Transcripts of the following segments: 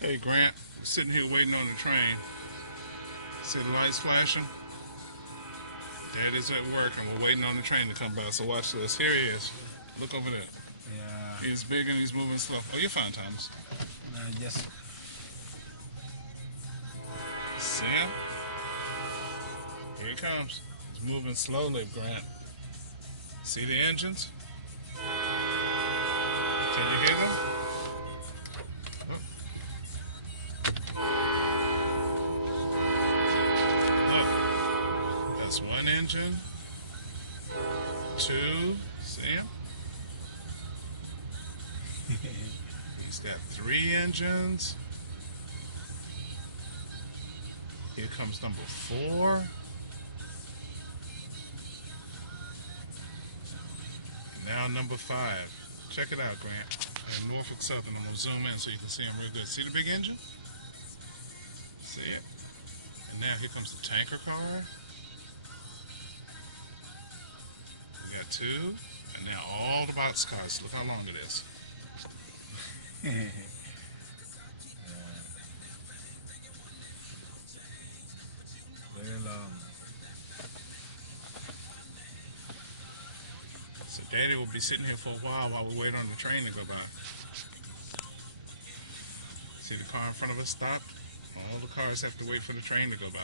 Hey Grant, I'm sitting here waiting on the train. See the lights flashing? Daddy's at work and we're waiting on the train to come by. So watch this. Here he is. Look over there. Yeah. He's big and he's moving slow. Oh, you're fine, Thomas. Just See him? Here he comes. He's moving slowly, Grant. See the engines? Can you hear them? Oh. Look. That's one engine. Two. See him? He's got three engines. Here comes number 4. And now number 5. Check it out, Grant. And Norfolk Southern. I'm going to zoom in so you can see him real good. See the big engine? See it? And now here comes the tanker car. We got 2. And now all the box cars. Look how long it is. very long. So Daddy will be sitting here for a while we wait on the train to go by. See the car in front of us stopped? All the cars have to wait for the train to go by.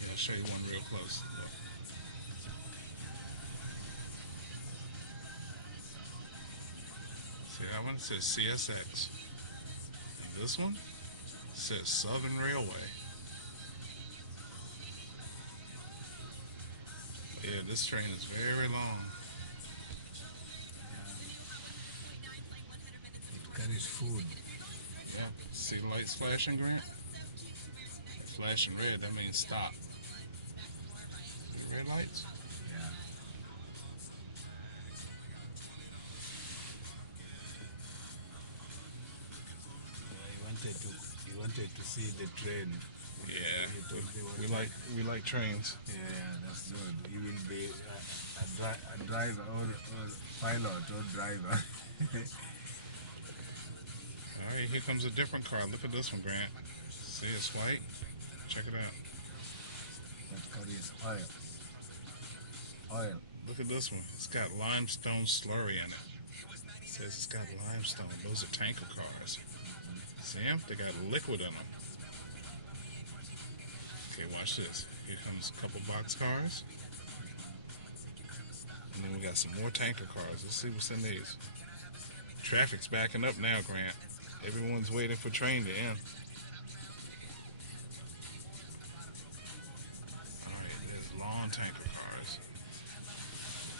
Yeah, I'll show you one real close. Look. See that one? It says CSX. And this one says Southern Railway. Yeah, this train is very long. It carries food. Yeah. See the lights flashing, Grant? Flashing red, that means stop. Red lights? Yeah. He wanted to see the train. Yeah. We like trains. Yeah, that's good. He will be a driver or pilot or driver. Alright, here comes a different car. Look at this one, Grant. See, it's white. Check it out. That carries oil. Oil. Look at this one. It's got limestone slurry in it. It says it's got limestone. Those are tanker cars. See them? They got liquid in them. Okay, watch this. Here comes a couple box cars. And then we got some more tanker cars. Let's see what's in these. Traffic's backing up now, Grant. Everyone's waiting for train to end. Alright, there's long tanker cars.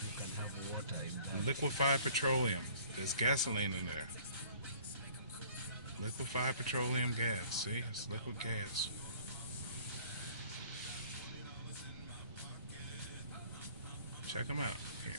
You can have water in that. Liquefied petroleum. There's gasoline in there. Liquefied petroleum gas. See? It's liquid gas. Check them out. Here.